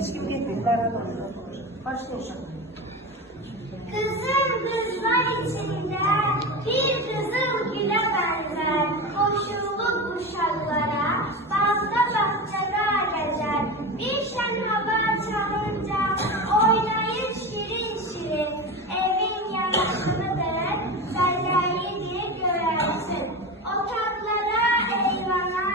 Hiç kim getmedi. Beraber. Başla uşaq. Kızıl kızlar içinde bir kızıl güle benzer, koşullu kuşaklara, bazda bahçede gezer. Bir şen hava çalınca oynayır şirin şirin, evin yanışınıdır, belleğidir görersin. Otaqlara, eyvana,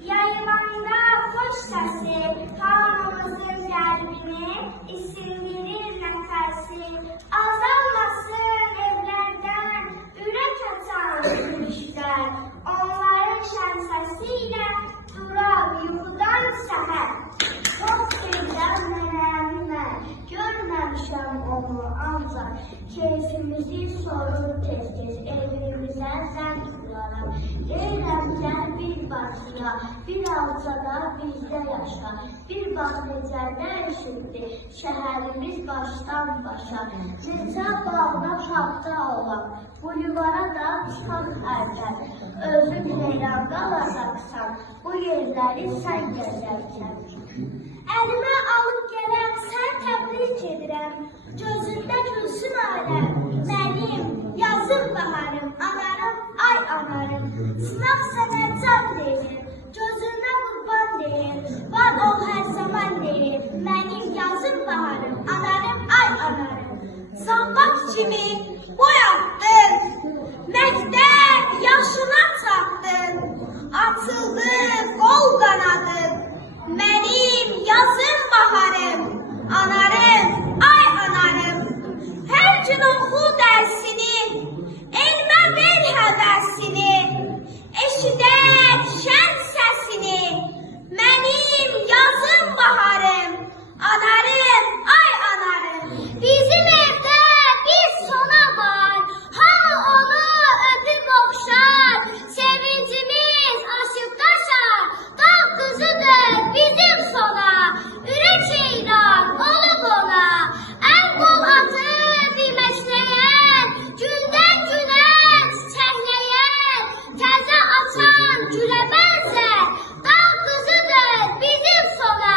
yaymanda hoş sesi, hamımızın qəlbini isindirir nəfəsi. Azalmasın evlərdən ürək açan gülüşlər, onların şən səsiyle durar yuxudan səhər. Çox sevdən nənəmlə, görməmişəm onu ancaq, keyfimizi sorur tez-tez, evimizə zəng vuraram. Deyirəm gəl bir başıya, bir alçada bizdə yaşa, bir bax necə dəyişibdi şəhərimiz başdan başa. Necə bağda haqda olan, bulvara da çıxan əldən, özün heyran qalacaqsan, bu yerləri sən gəzərkən. Əlimə alıb gələm, sən təbrik edirəm, gözündə gülsün aləm, mənim yazım baharım, anarım, ay anarım, sınaq sənə can deyir, gözünə qurban deyir, var ol hər zaman deyir, mənim yazım baharım, anarım, ay anarım. Sambaq kimi boyatdın, məktəb yaşına çatdın, açıldı qol qanadın, mənim yazım baharım, anarım, ay anarım. Hər gün oxu dərsini, elmə ver həvəsini, eşidək şən səsini, mənim yazım baharım, anarım, ay anarım. Bizim evdə bir sona var, hamı onu öpüb oxşar, sevincimiz aşıb daşar, dağ qızıdır bizim sona, ürək heyran olub ona, əl qol atıb iməşləyən, güldən gülə çiçəkləyən, təzə açan gülə bənzər, dağ qızıdır bizim sona,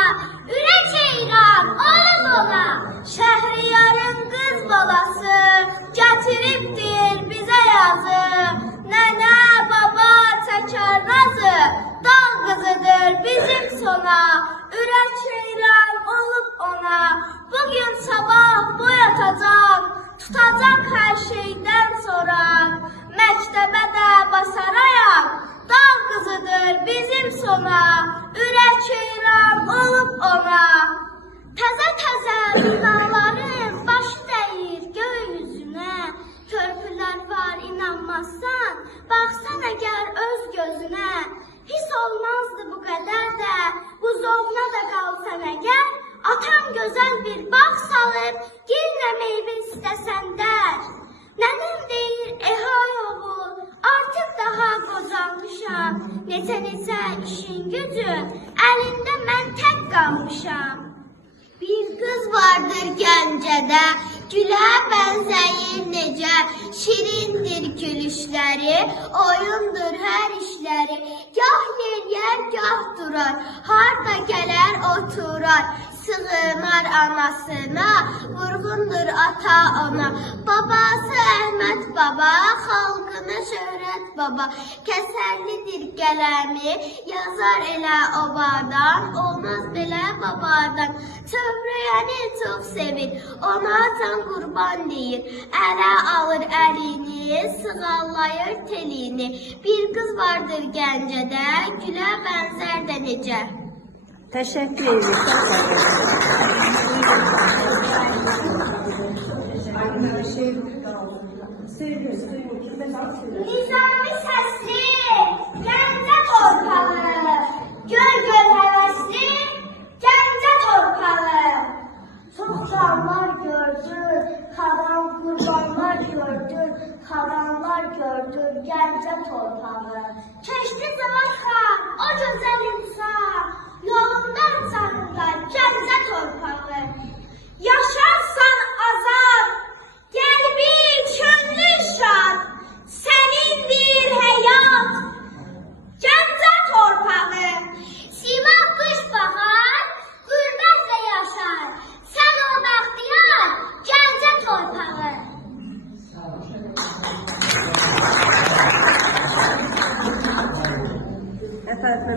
ürək heyran olub ona. Şəhriyarın qız balası gətiribdir bizə yazı, nənə baba çəkər nazı, dağ qızıdır bizim sona, ürək heyran olub ona. Bugün sabah boyatacaq, tutacaq hər şeydən sonra, məktəbə də basar ayaq, dağ qızıdır bizim sona, ürək heyran olub ona. Təzə-təzə binaların başı dəyir gökyüzünə, körpülər var inanmazsan, baxsan əgər öz gözünə, hiss olmazdı bu qədər də, buzovna da qalsan əgər, atan gözəl bir bağ salıb, gillə meyvə istəsən dər. Nənəm deyir, hay oğul, artıq daha qocalmışam, necə işin gücün, əlində mən tək qalmışam. Bir qız vardır Gəncədə, gülə bənzəyir necə, şirindir gülüşləri, oyundur hər işləri, gah yeriyər, gah durar, harda gələr oturar, sığınar anasına, vurğundur ata ona, babası Əhməd baba, xalqına şöhrət baba, kəsərlidir qələmi, yazar elə obadan, olmaz belə babadan, çövrəyəni çox sevir, ona can qurban deyir, ələ alır əlini, sığallayır telini, bir qız vardır Gəncədə, gülə bənzər də necə. Təşəkkür ederim. Nizami səsli, Gəncə torpağı,